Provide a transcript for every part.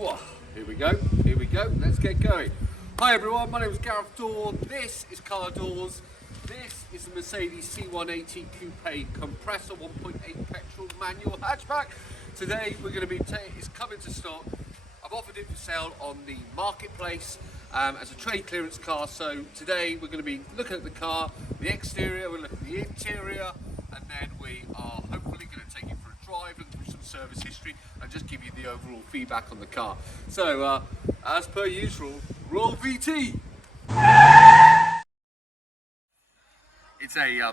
Whoa, here we go, let's get going. Hi everyone, my name is Gareth Daw, this is Car Daws, this is the Mercedes C180 Coupe Kompressor 1.8 petrol manual hatchback. Today we're going to be, it's coming to stock. I've offered it for sale on the marketplace as a trade clearance car, so today we're going to be looking at the car, the exterior, we're looking at the interior, and then we are hopefully going to take you for a drive, look through some service history and just give you the overall feedback on the car. So as per usual, roll VT! It's a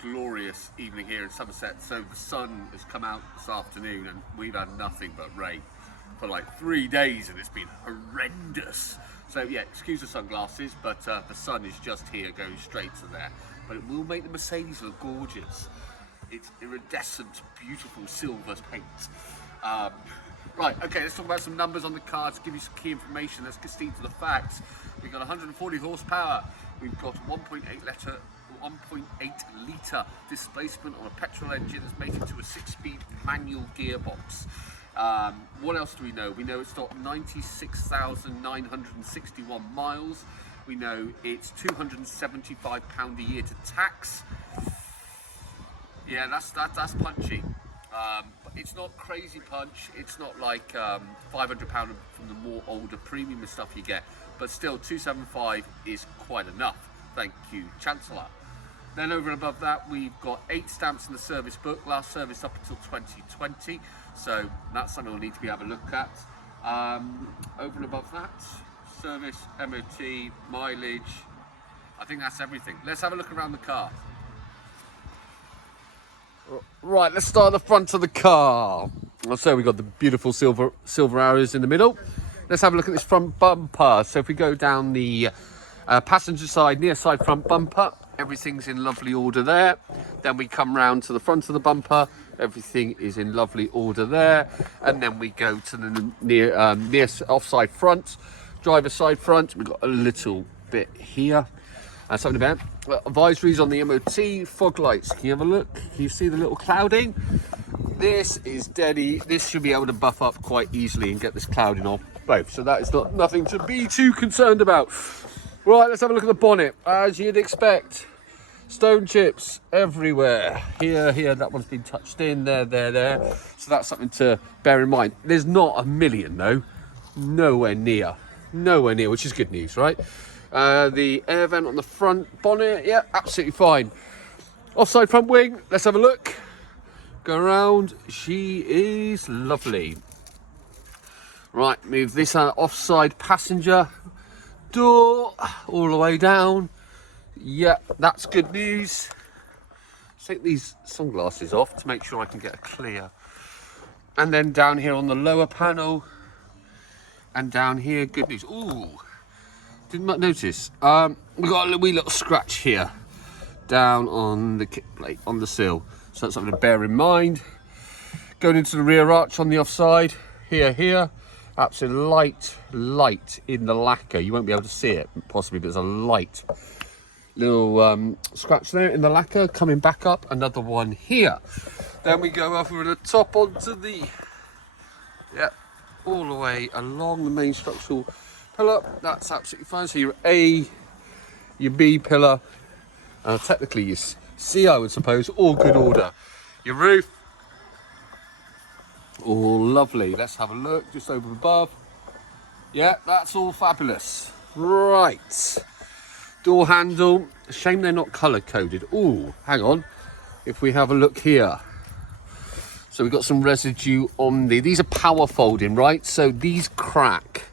glorious evening here in Somerset, so the sun has come out this afternoon and we've had nothing but rain for like 3 days and it's been horrendous. So yeah, excuse the sunglasses, but the sun is just here going straight to there. But it will make the Mercedes look gorgeous. It's iridescent, beautiful silver paint. Right, okay, let's talk about some numbers on the car to give you some key information. Let's get straight to the facts. We've got 140 horsepower. We've got 1.8 litre displacement on a petrol engine that's mated to a 6-speed manual gearbox. What else do we know? We know it's got 96,961 miles. We know it's £275 a year to tax. Yeah, that's punchy. But it's not crazy punch. It's not like £500 from the more older premium stuff you get. But still, 275 is quite enough. Thank you, Chancellor. Then over and above that, we've got 8 stamps in the service book. Last service up until 2020. So that's something we'll need to be having a look at. Over and above that, service, MOT, mileage. I think that's everything. Let's have a look around the car. Right, let's start at the front of the car. So we've got the beautiful silver arrows in the middle. Let's have a look at this front bumper. So if we go down the passenger side, near side front bumper, everything's in lovely order there. Then we come round to the front of the bumper, everything is in lovely order there. And then we go to the near offside front, driver's side front. We've got a little bit here. Something about advisories on the MOT, fog lights. Can you have a look? Can you see the little clouding? This is deady. This should be able to buff up quite easily and get this clouding off both. So that is nothing to be too concerned about. Right, let's have a look at the bonnet. As you'd expect, stone chips everywhere. Here, that one's been touched in, there. So that's something to bear in mind. There's not a million though. Nowhere near, which is good news, right? The air vent on the front bonnet, yeah, absolutely fine. Offside front wing, let's have a look. Go around, she is lovely. Right, move this offside passenger door all the way down. Yeah, that's good news. Take these sunglasses off to make sure I can get a clear. And then down here on the lower panel, and down here, good news. Ooh. Didn't notice. We've got a wee little scratch here down on the kick plate on the sill, so that's something to bear in mind. Going into the rear arch on the offside, here, absolutely light in the lacquer. You won't be able to see it, possibly, but there's a light little scratch there in the lacquer. Coming back up, another one here. Then we go over the top onto the, all the way along the main structural pillar. That's absolutely fine. So your A, your B pillar, technically your C, I would suppose, all good order. Your roof, all lovely. Let's have a look just over above. Yeah, that's all fabulous. Right, door handle. Shame they're not color coded. Ooh, hang on. If we have a look here, so we've got some residue on these are power folding, right? So these crack.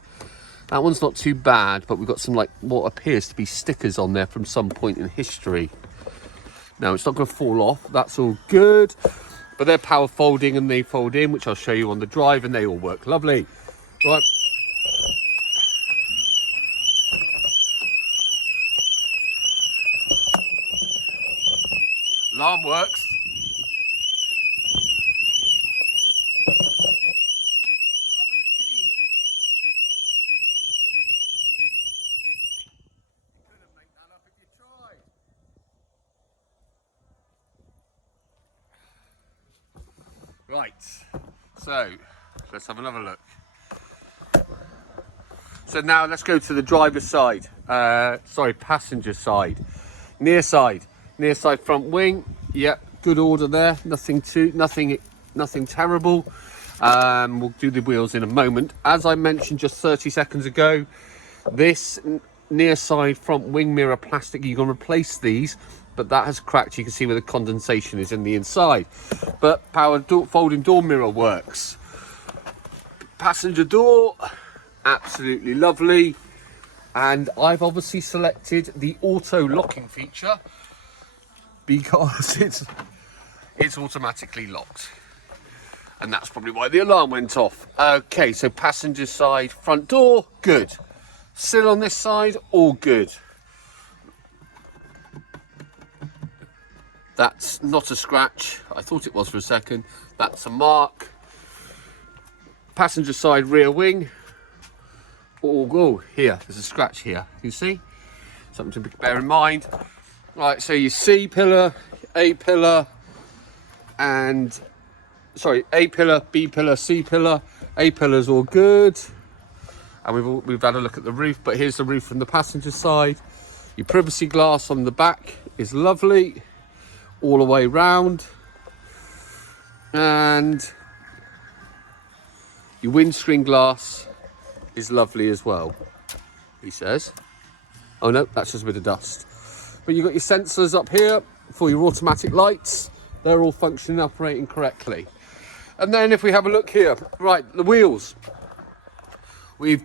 That one's not too bad, but we've got some, like, what appears to be stickers on there from some point in history. Now, it's not going to fall off. That's all good. But they're power folding and they fold in, which I'll show you on the drive, and they all work lovely. Right. Alarm works. Right, so let's have another look. So now let's go to the driver's side. Sorry, passenger side. Near side front wing. Yep, good order there. Nothing terrible. We'll do the wheels in a moment. As I mentioned just 30 seconds ago, this near side front wing mirror plastic, you can replace these, but that has cracked. You can see where the condensation is in the inside. But folding door mirror works. Passenger door, absolutely lovely. And I've obviously selected the auto locking feature because it's automatically locked. And that's probably why the alarm went off. Okay, so passenger side front door, good. Sill on this side, all good. That's not a scratch. I thought it was for a second. That's a mark. Passenger side rear wing. Oh, here, there's a scratch here. You see? Something to bear in mind. Right, so your C pillar, A pillar, and sorry, A pillar, B pillar, C pillar. A pillar's all good. And we've had a look at the roof, but here's the roof from the passenger side. Your privacy glass on the back is lovely, all the way round. And your windscreen glass is lovely as well, he says. Oh no, that's just a bit of dust. But you've got your sensors up here for your automatic lights. They're all functioning, operating correctly. And then if we have a look here, right, the wheels. They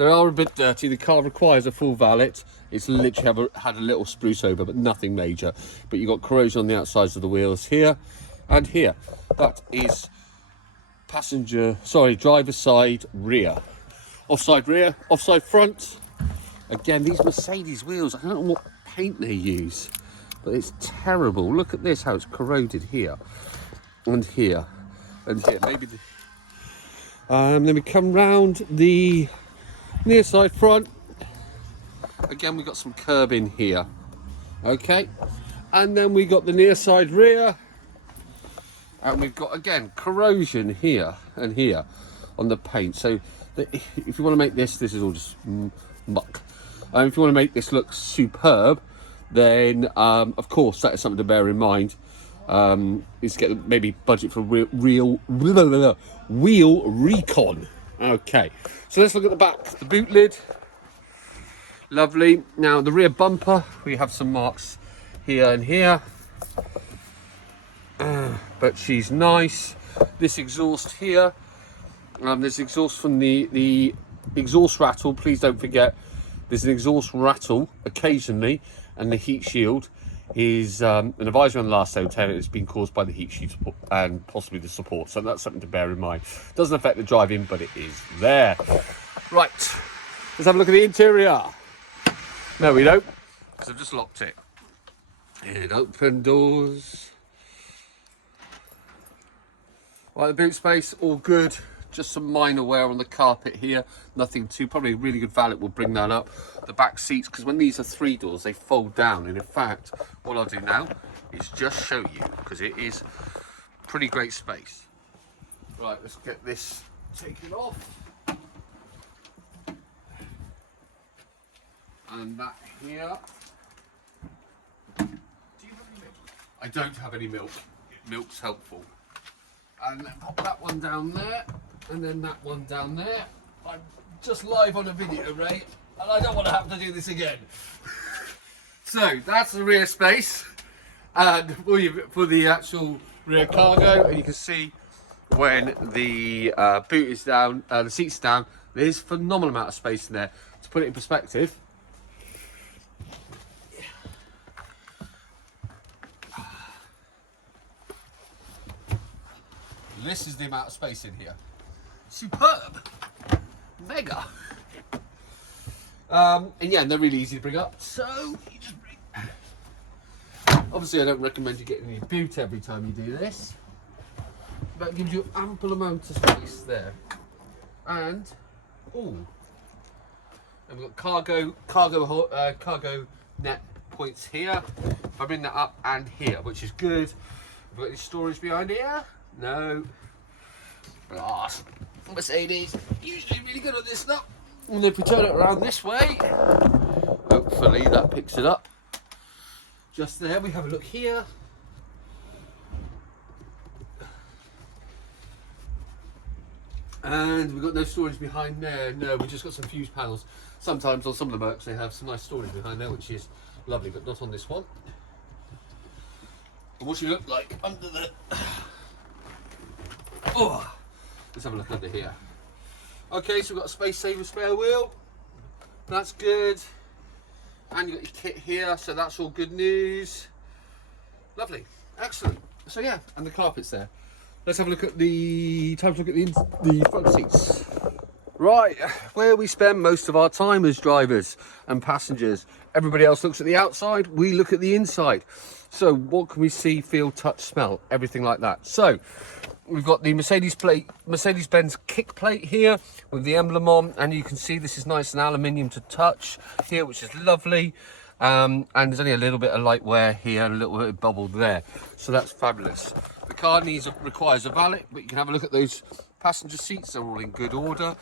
are a bit dirty. The car requires a full valet. It's literally had a little spruce over, but nothing major. But you've got corrosion on the outsides of the wheels here and here. That is driver's side rear. Offside front. Again, these Mercedes wheels, I don't know what paint they use, but it's terrible. Look at this, how it's corroded here and here and here. Maybe then we come round the near side front. Again, we've got some curb in here. Okay, and then we got the near side rear, and we've got again corrosion here and here on the paint. So if you want to make this is all just muck. If you want to make this look superb, then of course that is something to bear in mind. Is get maybe budget for wheel recon. Okay, so let's look at the back. The boot lid, lovely. Now the rear bumper, we have some marks here and here, but she's nice. This exhaust here, there's exhaust from the exhaust rattle. Please don't forget, there's an exhaust rattle occasionally, and the heat shield is an advisory on the last hotel. It's been caused by the heat shield and possibly the support, so that's something to bear in mind. Doesn't affect the driving, but it is there. Right, let's have a look at the interior. No, we don't, because I've just locked it. And open doors. Right, the boot space, all good. Just some minor wear on the carpet here. Nothing too, probably a really good valet will bring that up. The back seats, because when these are 3 doors, they fold down. And in fact, what I'll do now is just show you, because it is pretty great space. Right, let's get this taken off. And that here. Do you have any milk? I don't have any milk. Milk's helpful. And then pop that one down there, and then that one down there. I'm just live on a video, Ray, and I don't want to have to do this again. So that's the rear space, and for the actual rear cargo, and you can see when the boot is down, the seat's down, there's a phenomenal amount of space in there. To put it in perspective, this is the amount of space in here. Superb. Mega. And yeah, they're really easy to bring up. So you just bring. Obviously, I don't recommend you getting your boot every time you do this, but it gives you ample amount of space there. And and we've got cargo net points here. If I bring that up and here, which is good. We've got any storage behind here. No. Blast. Mercedes, usually really good on this stuff. And if we turn it around this way, hopefully that picks it up. Just there, we have a look here. And we've got no storage behind there. No, we've just got some fuse panels. Sometimes on some of the Mercs they have some nice storage behind there, which is lovely, but not on this one. And what should it look like under the... Oh, let's have a look under here. Okay, so we've got a space saver spare wheel. That's good. And you've got your kit here, so that's all good news. Lovely, excellent. So yeah, and the carpet's there. Let's have a look at the time to look at the front seats. Right, where we spend most of our time as drivers and passengers. Everybody else looks at the outside, we look at the inside. So what can we see, feel, touch, smell, everything like that. So we've got the Mercedes-Benz kick plate here with the emblem on, and you can see this is nice and aluminium to touch here, which is lovely. And there's only a little bit of light wear here and a little bit of bubble there, so that's fabulous. The car requires a valet, but you can have a look at those passenger seats. They're all in good order.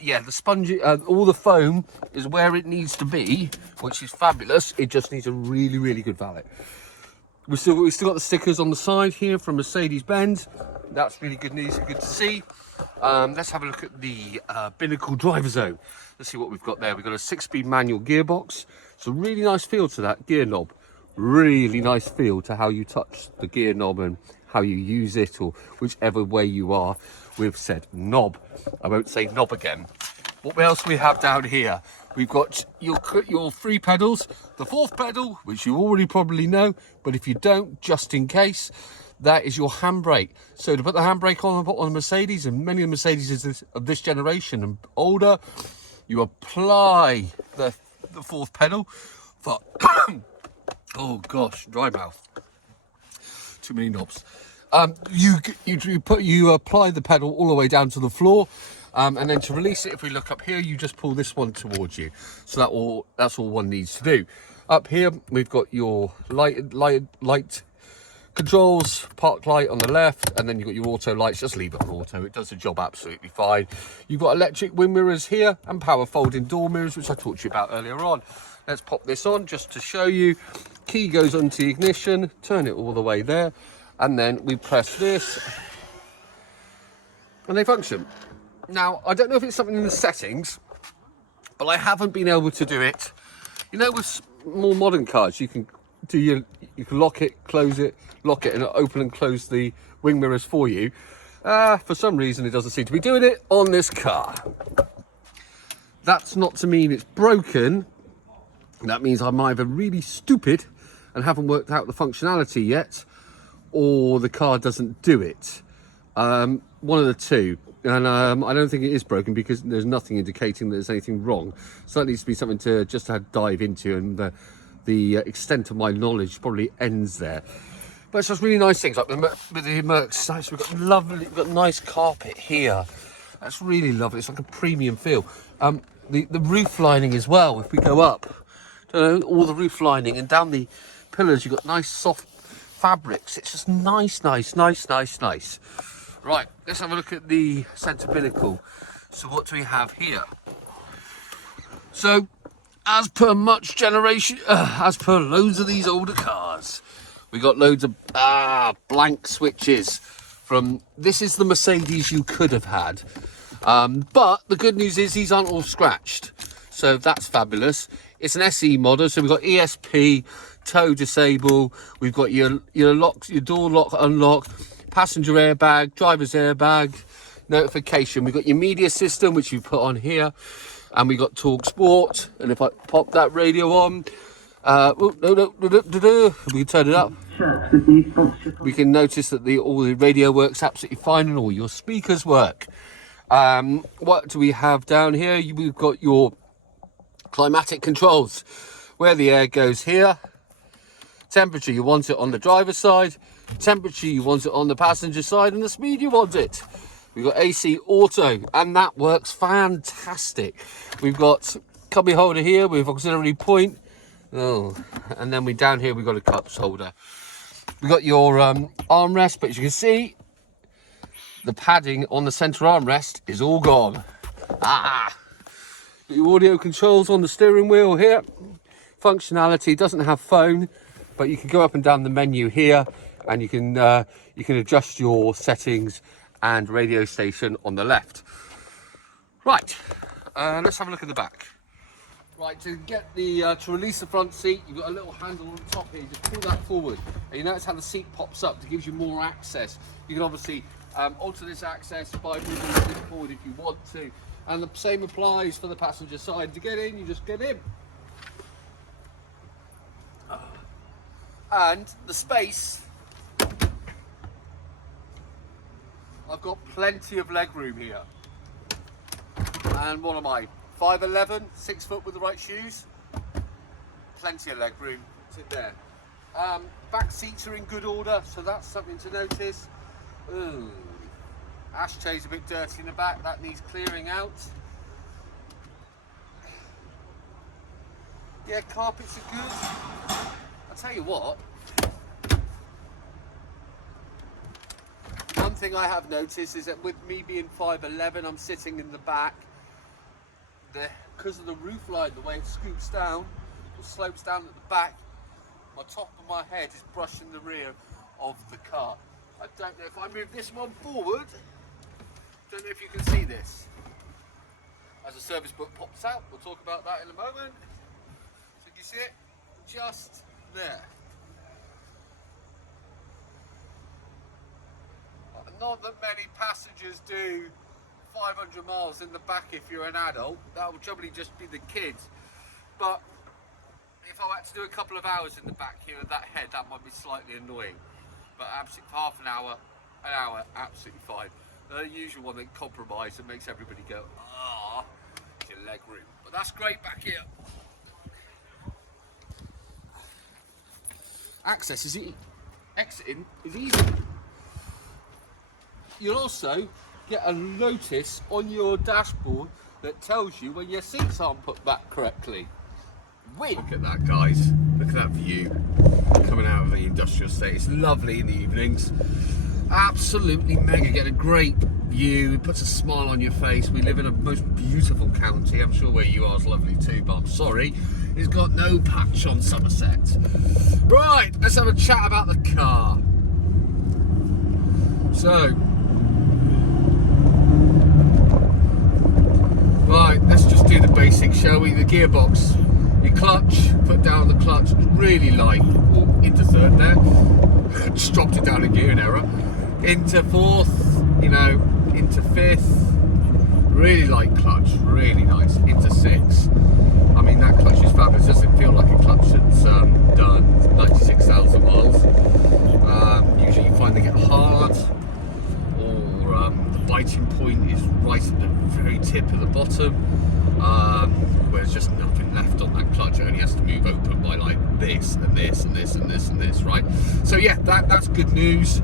Yeah, the spongy, all the foam is where it needs to be, which is fabulous. It just needs a really, really good valet. We've still got the stickers on the side here from Mercedes-Benz. That's really good news, good to see. Let's have a look at the binnacle driver zone. Let's see what we've got there. We've got a 6-speed manual gearbox. It's a really nice feel to that gear knob. Really nice feel to how you touch the gear knob and how you use it, or whichever way you are with said knob. I won't say knob again. What else we have down here? We've got your 3 pedals. The 4th pedal, which you already probably know, but if you don't, just in case, that is your handbrake. So to put the handbrake on a Mercedes, and many of the Mercedes of this generation and older, you apply the 4th pedal for oh gosh, dry mouth, too many knobs. You apply the pedal all the way down to the floor, and then to release it, if we look up here, you just pull this one towards you. So that's all one needs to do. Up here we've got your light controls, park light on the left, and then you've got your auto lights. Just leave it on auto, it does the job absolutely fine. You've got electric wing mirrors here and power folding door mirrors, which I talked to you about earlier on. Let's pop this on just to show you. Key goes onto the ignition, turn it all the way there, and then we press this and they function. Now, I don't know if it's something in the settings, but I haven't been able to do it. You know, with more modern cars, you can lock it, close it, lock it, and open and close the wing mirrors for you. For some reason, it doesn't seem to be doing it on this car. That's not to mean it's broken. That means I'm either really stupid and haven't worked out the functionality yet, or the car doesn't do it. One of the two. And I don't think it is broken, because there's nothing indicating that there's anything wrong. So that needs to be something to just dive into, and the extent of my knowledge probably ends there. But it's just really nice things, like with the Mercs. Nice. We've got nice carpet here. That's really lovely. It's like a premium feel. The roof lining as well. If we go up, all the roof lining, and down the pillars, you've got nice soft fabrics. It's just nice. Right, let's have a look at the centre binnacle. So what do we have here? So, as per loads of these older cars, we got loads of blank switches. This is the Mercedes you could have had. But the good news is these aren't all scratched. So that's fabulous. It's an SE model, so we've got ESP, tow disable, we've got your locks, your door lock, unlock, passenger airbag, driver's airbag, notification. We've got your media system, which you put on here, and we got Talk Sport. And if I pop that radio on, we can turn it up. We can notice that all the radio works absolutely fine, and all your speakers work. What do we have down here? We've got your climatic controls, where the air goes here. Temperature, you want it on the driver's side. Temperature, you want it on the passenger side, and the speed, you want it. We've got AC auto, and that works fantastic. We've got cubby holder here with auxiliary point. And then down here we've got a cups holder. We've got your armrest, but as you can see, the padding on the centre armrest is all gone. Your audio controls on the steering wheel here. Functionality, doesn't have phone, but you can go up and down the menu here, and you can adjust your settings and radio station on the left. Right, let's have a look at the back. Right, to get the to release the front seat, you've got a little handle on the top here. You just pull that forward, and you notice how the seat pops up. It gives you more access. You can obviously alter this access by moving this forward if you want to, and the same applies for the passenger side. To get in, you just get in. And the space, I've got plenty of leg room here. And what am I, 5'11", 6 foot with the right shoes? Plenty of leg room, sit there. Back seats are in good order, so that's something to notice. Ooh. Ashtray's a bit dirty in the back, that needs clearing out. Yeah, carpets are good. I'll tell you what, one thing I have noticed is that with me being 5'11", I'm sitting in the back. Because of the roof line, the way it scoops down, or slopes down at the back, my top of my head is brushing the rear of the car. I don't know if I move this one forward, don't know if you can see this. As the service book pops out, we'll talk about that in a moment. So you see it? Just there. Not that many passengers do 500 miles in the back if you're an adult. That would probably just be the kids. But if I had to do a couple of hours in the back here with that head, that might be slightly annoying. But absolutely, for half an hour, absolutely fine. The usual one that compromise that makes everybody go, ah, it's your leg room. But that's great back here. Access is easy. Exiting is easy. You'll also get a notice on your dashboard that tells you when your seats aren't put back correctly. Look at that, guys. Look at that view coming out of the industrial estate. It's lovely in the evenings. Absolutely mega. Get a great view. It puts a smile on your face. We live in a most beautiful county. I'm sure where you are is lovely too, but I'm sorry, it's got no patch on Somerset. Right, let's have a chat about the car. So, right, let's just do the basics, shall we? The gearbox, your clutch, put down the clutch, really light, into third there, just dropped it down in gear in error, into fourth, you know, into fifth, really light clutch, really nice, into sixth. I mean, that clutch is fabulous. It doesn't feel like a clutch that's done 96,000 miles. Usually you find they get hard, or the biting point is right at the very tip of the bottom, where there's just nothing left on that clutch. It only has to move open by like this and this and this and this and this, right? So yeah, that's good news.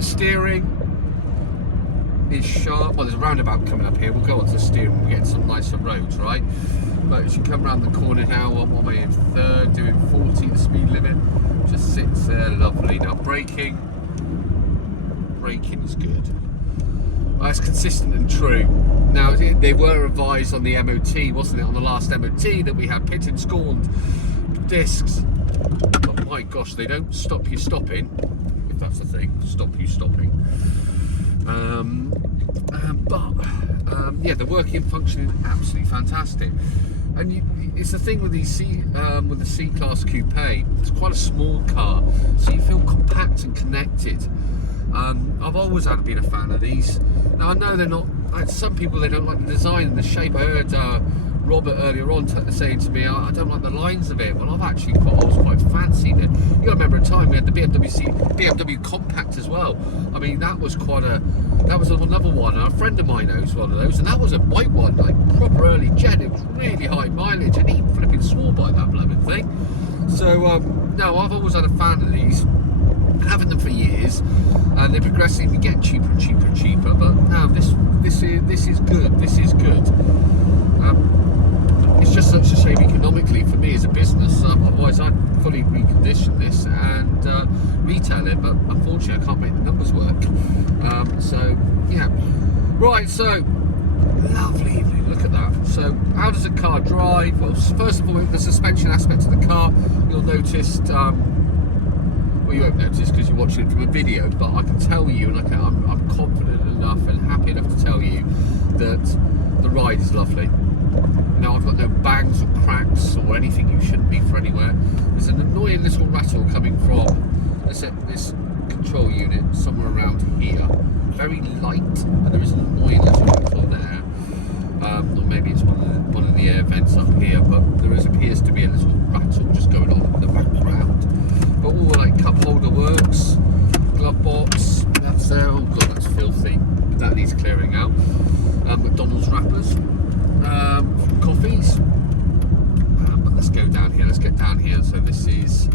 Steering is sharp. Well, there's a roundabout coming up here. We'll go onto the steering and get some nicer roads, right? But as you come around the corner now, I'm on my way in third, doing 40 the speed limit. Just sits there, lovely. Now braking is good. It's consistent and true. Now, they were advised on the MOT, wasn't it, on the last MOT, that we had pit and scorned discs. But my gosh, they don't stop you stopping, if that's the thing, stop you stopping. Yeah, the working and functioning absolutely fantastic. And it's the thing with these with the C-Class Coupe, it's quite a small car, so you feel compact and connected. I've always been a fan of these. Now I know they're not, some people, they don't like the design and the shape. I heard Robert earlier on saying to me, I don't like the lines of it. Well, I was quite fancying it. You got to remember a time we had the BMW Compact as well. I mean, that was another one. A friend of mine owns one of those, and that was a white one, like proper early gen. It was really high mileage, and he flipping swore by that blooming thing. So no, I've always had a fan of these. Having them for years, and they're progressively getting cheaper and cheaper and cheaper. But no, this is good. This is good. It's just such a shame economically for me as a business. Otherwise, I'd fully recondition this and retail it. But unfortunately, I can't make the numbers work. So yeah, right. So lovely evening. Look at that. So how does a car drive? Well, first of all, the suspension aspect of the car, you'll notice, well, you won't notice because you're watching it from a video, but I can tell you, and I'm confident enough and happy enough to tell you that the ride is lovely. Now, I've got no bangs or cracks or anything you shouldn't be for anywhere. There's an annoying little rattle coming from this control unit somewhere around here. Very light, and there is an annoying little rattle there. Or maybe it's one of the air vents up here, but there appears to be a little rattle just going on in the background. But all like cup holder works, glove box, that's there. Oh god, that's filthy. That needs clearing out. McDonald's wrappers, coffees. But let's go down here. Let's get down here. So this is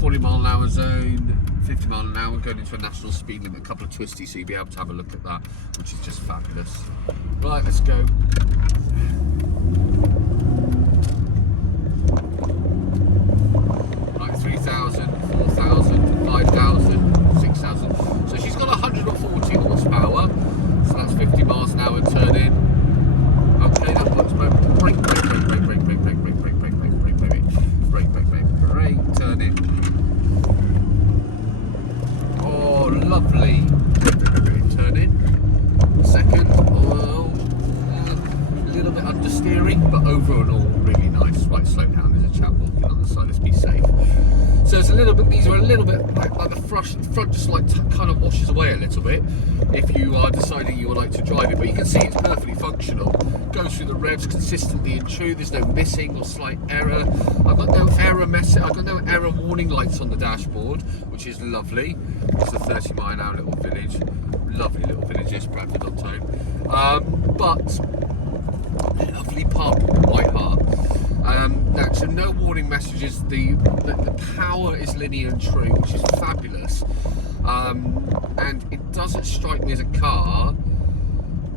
40 mile an hour zone, 50 mile an hour, going into a national speed limit, a couple of twisties, so you'll be able to have a look at that, which is just fabulous. Right, let's go. Right, 3,000, 4,000, 5,000, 6,000. So she's got 114 horsepower, so that's 50 miles an hour turn in. Okay, that works. Brake, turn in. Oh, lovely. Turn in. Second. Oh, a little bit understeering, but overall really nice. Right, slow down. There's a chap walking on the side. Let's be safe. So it's a little bit. These are a little bit like the front just like kind of washes away a little bit if you are deciding you would like to drive it. But you can see it's perfectly functional. Goes through the revs consistently and true. There's no missing or slight error. I've got no error message. I've got no error warning lights on the dashboard, which is lovely. It's a 30 mile an hour little village. Lovely little village, yes, Bradford on Tone. But lovely pub, White Hart. Now, so no warning messages. The power is linear and true, which is fabulous. And it doesn't strike me as a car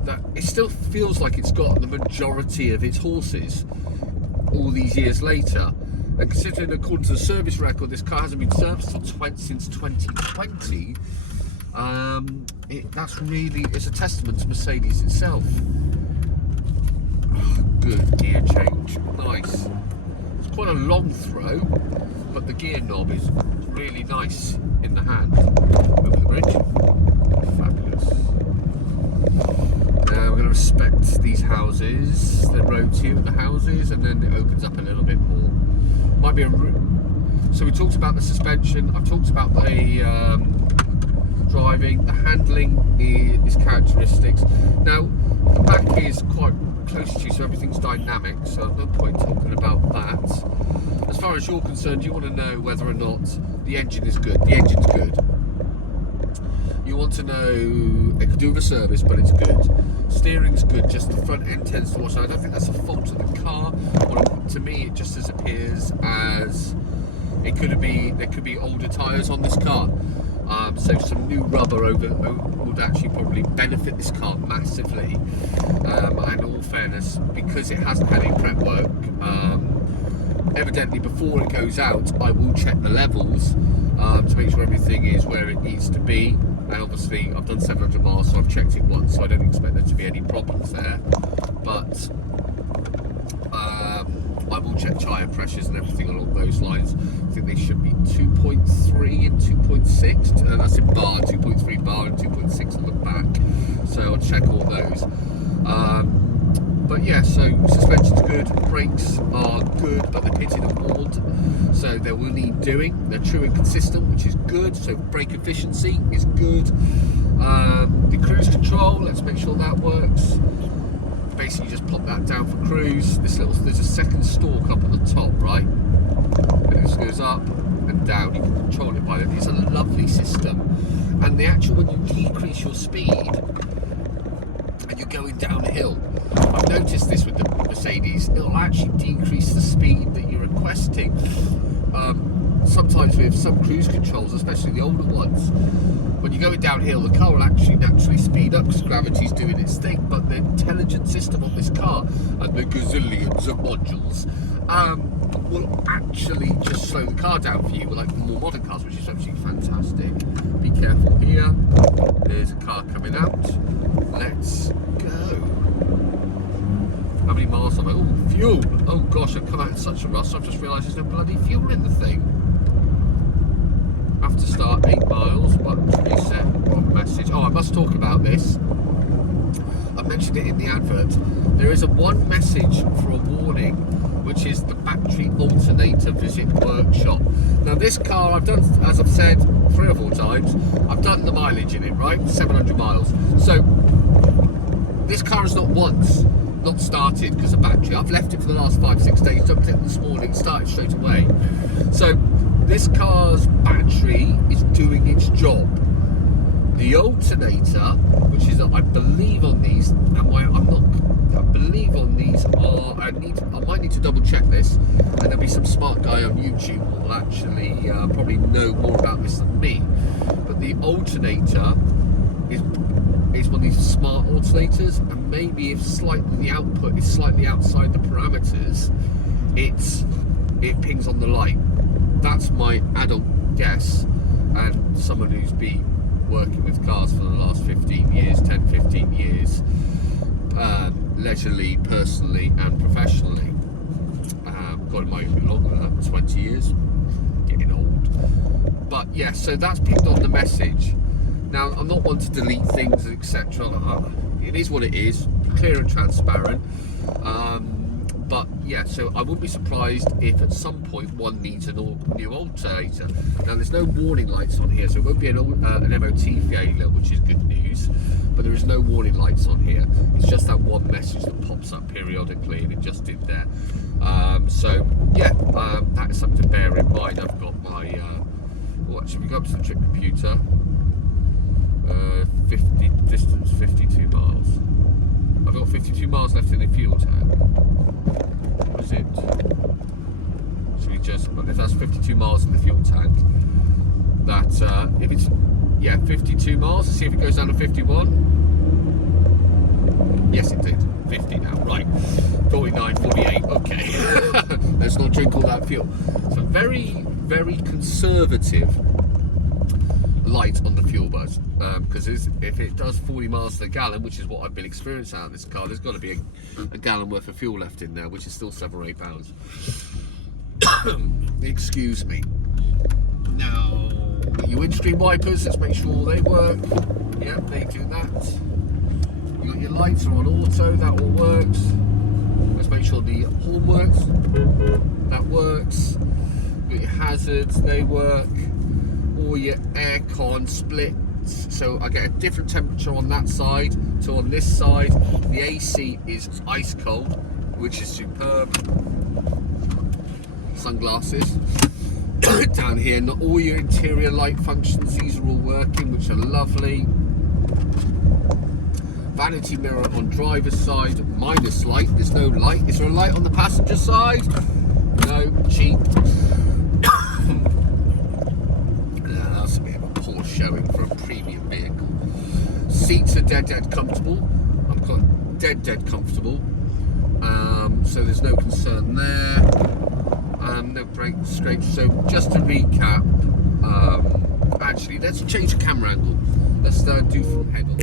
that it still feels like it's got the majority of its horses all these years later. And considering, according to the service record, this car hasn't been serviced since 2020. It's a testament to Mercedes itself. Oh, good gear change, nice. It's quite a long throw, but the gear knob is really nice in the hand. Over the bridge, fabulous. Now we're going to respect these houses, the roads here with the houses, and then it opens up a little bit more. Might be so we talked about the suspension. I've talked about the driving, the handling is characteristics. Now the back is quite close to you, so everything's dynamic, so no point talking about that. As far as you're concerned, you want to know whether or not the engine is good. The engine's good. You want to know, it could do with a service, but it's good. Steering's good, just the front end tends to wash out. I don't think that's a fault of the car. To me, it just appears as there could be older tyres on this car. So some new rubber would actually probably benefit this car massively. And in all fairness, because it hasn't had any prep work, evidently before it goes out, I will check the levels to make sure everything is where it needs to be. And obviously, I've done 700 miles, so I've checked it once, so I don't expect there to be any problems there. But I will check tyre pressures and everything along those lines. I think they should be 2.3 and 2.6. That's in bar, 2.3 bar and 2.6 on the back. So I'll check all those. But yeah, so suspension's good, brakes are good, but they're pitted and worn, so they will need doing. They're true and consistent, which is good, so brake efficiency is good. The cruise control, let's make sure that works. Basically just pop that down for cruise. There's a second stalk up on the top, right? And it just goes up and down. You can control it by that. It's a lovely system. And the actual, when you decrease your speed and you're going downhill, I've noticed this with the Mercedes, it'll actually decrease the speed that you're requesting. Sometimes with some cruise controls, especially the older ones, when you're going downhill, the car will actually naturally speed up because gravity's doing its thing. But the intelligent system on this car and the gazillions of modules will actually just slow the car down for you, like the more modern cars, which is absolutely fantastic. Be careful here. There's a car coming out. Let's go. I many miles am I? Oh, fuel! Oh gosh, I've come out in such a rush. I've just realised there's no bloody fuel in the thing. I have to start 8 miles, but reset, one message. Oh, I must talk about this. I mentioned it in the advert. There is one message for a warning, which is the battery alternator visit workshop. Now this car, I've done, as I've said 3 or 4 times, I've done the mileage in it, right? 700 miles. So this car has not started because of battery. I've left it for the last 5-6 days, dumped it this morning, started straight away. So this car's battery is doing its job. The alternator, which is, I believe on these, I believe on these are, I might need to double check this, and there'll be some smart guy on YouTube who will actually probably know more about this than me. But the alternator is one of these smart alternators, and maybe if the output is slightly outside the parameters, it pings on the light. That's my adult guess, and someone who's been working with cars for the last 15 years, 10-15 years, leisurely, personally and professionally. God, it might even be longer than that, 20 years, getting old. But yeah, so that's pinged on the message. Now, I'm not one to delete things, etc. It is what it is, clear and transparent. But yeah, so I wouldn't be surprised if at some point one needs a new alternator. Now, there's no warning lights on here, so it won't be an MOT failure, which is good news. But there is no warning lights on here. It's just that one message that pops up periodically, and it just did there. So yeah, that is something to bear in mind. I've got my, well, actually, we go up to the trip computer. 52 miles. I've got 52 miles left in the fuel tank. Was it? So we just, if that's 52 miles in the fuel tank, that if it's, yeah, 52 miles, let's see if it goes down to 51. Yes, it did. 50 now, right. 49, 48, okay. Let's not drink all that fuel. So very, very conservative light on the fuel buzz, because if it does 40 miles to the gallon, which is what I've been experiencing out of this car, there's got to be a gallon worth of fuel left in there, which is still 7 or 8 pounds. Excuse me. Now, your windscreen wipers, let's make sure they work. Yep, they do that. You got your lights are on auto, that all works. Let's make sure the horn works. That works. You got your hazards, they work. All your aircon splits, so I get a different temperature on that side to on this side. The AC is ice cold, which is superb. Sunglasses down here, not all your interior light functions, these are all working, which are lovely. Vanity mirror on driver's side, minus light, there's no light. Is there a light on the passenger side? No, cheap. That's a bit of a poor showing for a premium vehicle. Seats are dead comfortable. I've got dead comfortable. So there's no concern there. No brake scrapes. So just to recap, actually let's change the camera angle. Let's do from head on.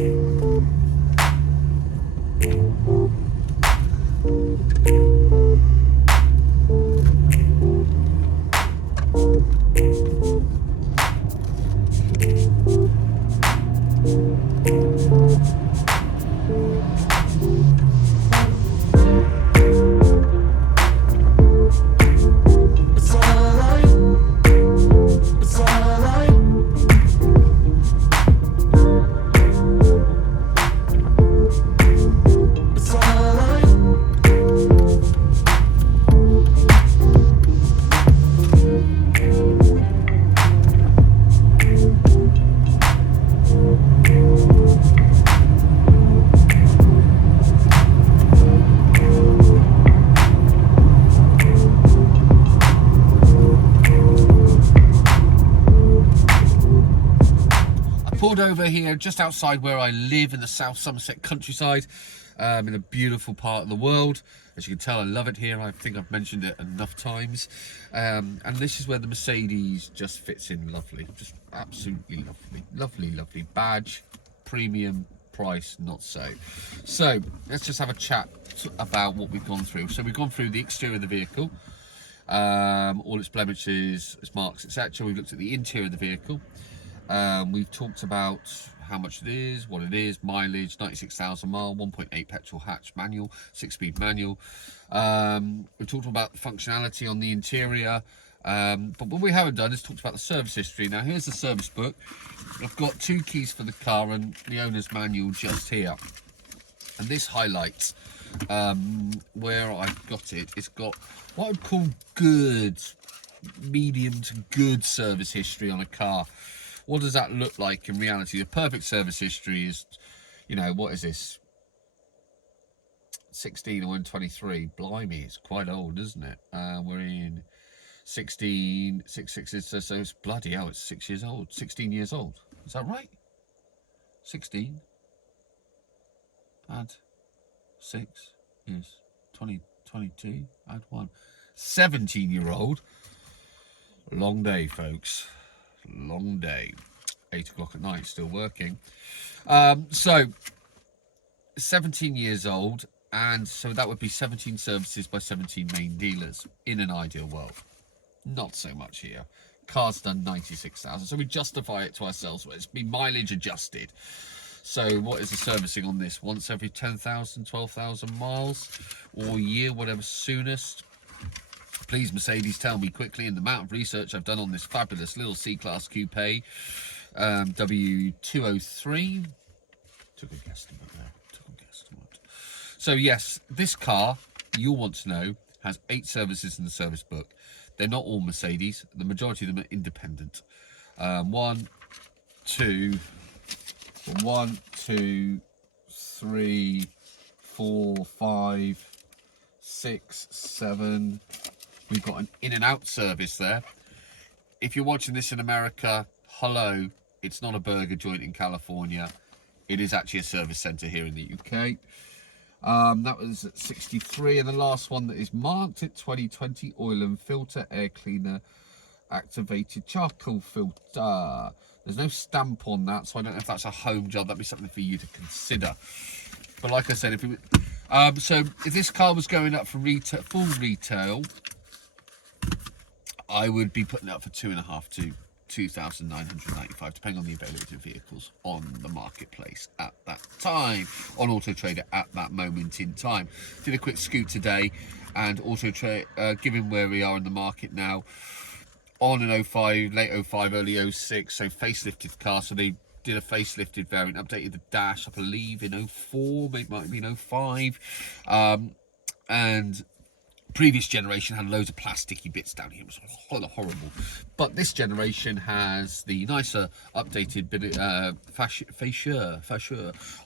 Pulled over here just outside where I live in the South Somerset countryside, in a beautiful part of the world. As you can tell, I love it here. I think I've mentioned it enough times. And this is where the Mercedes just fits in lovely, just absolutely lovely badge, premium price, not so. So let's just have a chat about what we've gone through. So we've gone through the exterior of the vehicle, all its blemishes, its marks, etc. We've looked at the interior of the vehicle. We've talked about how much it is, what it is, mileage, 96,000 miles, 1.8 petrol hatch manual, 6-speed manual. We've talked about the functionality on the interior. But what we haven't done is talked about the service history. Now here's the service book. I've got 2 keys for the car and the owner's manual just here. And this highlights where I've got it. It's got what I'd call good, medium to good service history on a car. What does that look like in reality? The perfect service history is, you know, what is this? 16 or 23. Blimey, it's quite old, isn't it? We're in 16, 6, so it's bloody hell, it's 6 years old, 16 years old. Is that right? 16 add 6 is 20, 22, add 1. 17-year-old. Long day, folks. Long day. 8 o'clock at night, still working. So 17 years old, and so that would be 17 services by 17 main dealers in an ideal world. Not so much here. Car's done 96,000, so we justify it to ourselves. It's been mileage adjusted. So what is the servicing on this? Once every 10,000, 12,000 miles, or a year, whatever soonest. Please, Mercedes, tell me quickly, in the amount of research I've done on this fabulous little C-Class Coupe, W203. Took a guesstimate there. So yes, this car, you'll want to know, has 8 services in the service book. They're not all Mercedes. The majority of them are independent. 1, 2, 3, 4, 5, 6, 7. We've got an in and out service there. If you're watching this in America, hello, it's not a burger joint in California. It is actually a service centre here in the UK. That was at 63, and the last one that is marked at 2020, oil and filter, air cleaner, activated charcoal filter. There's no stamp on that, so I don't know if that's a home job. That'd be something for you to consider. But like I said, if it, so if this car was going up for retail, full retail, I would be putting it up for 2.5 to 2,995, depending on the availability of vehicles on the marketplace at that time, on Auto Trader at that moment in time. Did a quick scoot today, and Auto Trader, given where we are in the market now, on an 05, late 05, early 06, so facelifted car, so they did a facelifted variant, updated the dash, I believe, in 04, maybe might be in 05, and previous generation had loads of plasticky bits down here. It was horrible. But this generation has the nicer updated bit fascia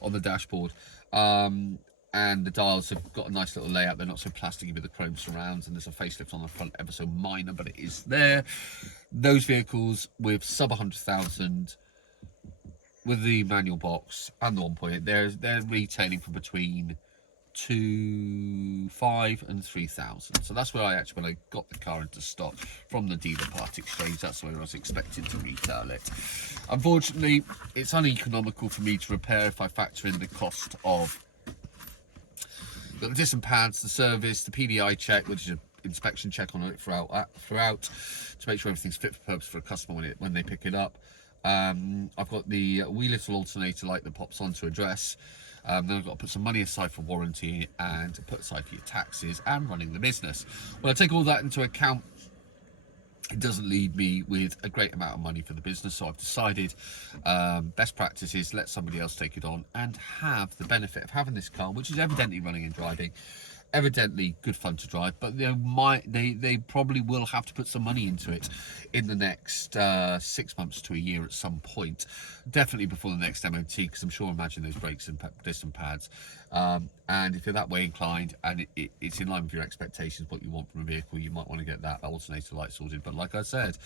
on the dashboard. And the dials have got a nice little layout. They're not so plasticky with the chrome surrounds, and there's a facelift on the front, ever so minor, but it is there. Those vehicles with sub 100,000 with the manual box and the 1.8, they're retailing for between 2,500 and 3,000. So that's where I actually, when I got the car into stock from the dealer part exchange, that's where I was expecting to retail it. Unfortunately, it's uneconomical for me to repair if I factor in the cost of the disc and pads, the service, the PDI check, which is an inspection check on it throughout to make sure everything's fit for purpose for a customer when they pick it up. I've got the wee little alternator light that pops onto address. Then I've got to put some money aside for warranty and to put aside for your taxes and running the business. When I take all that into account, it doesn't leave me with a great amount of money for the business. So I've decided best practice is let somebody else take it on and have the benefit of having this car, which is evidently running and driving, evidently good fun to drive, but they probably will have to put some money into it in the next 6 months to a year at some point, definitely before the next MOT, because I'm sure, imagine those brakes and disc and pads, and if you're that way inclined and it's in line with your expectations, what you want from a vehicle, you might want to get that alternator light sorted. But like I said,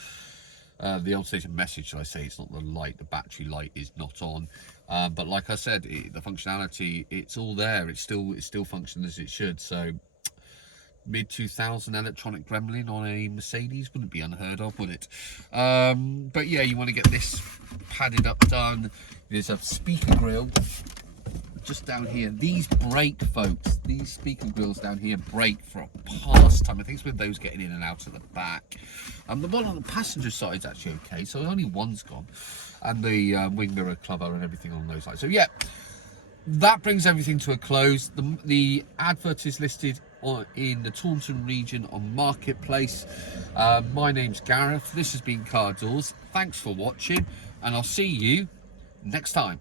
the alternator message, should I say, it's not the light, the battery light is not on. But like I said, the functionality, it's all there. It still functions as it should. So mid 2000 electronic gremlin on a Mercedes wouldn't be unheard of, would it? But yeah, you want to get this padded up done. There's a speaker grille just down here, these brake, folks, these speaker grills down here brake for a pastime. I think it's with those getting in and out of the back. The one on the passenger side is actually okay, so only one's gone. And the wing mirror cover and everything on those sides. So yeah, that brings everything to a close. The advert is listed in the Taunton region on Marketplace. My name's Gareth. This has been Car Daws. Thanks for watching, and I'll see you next time.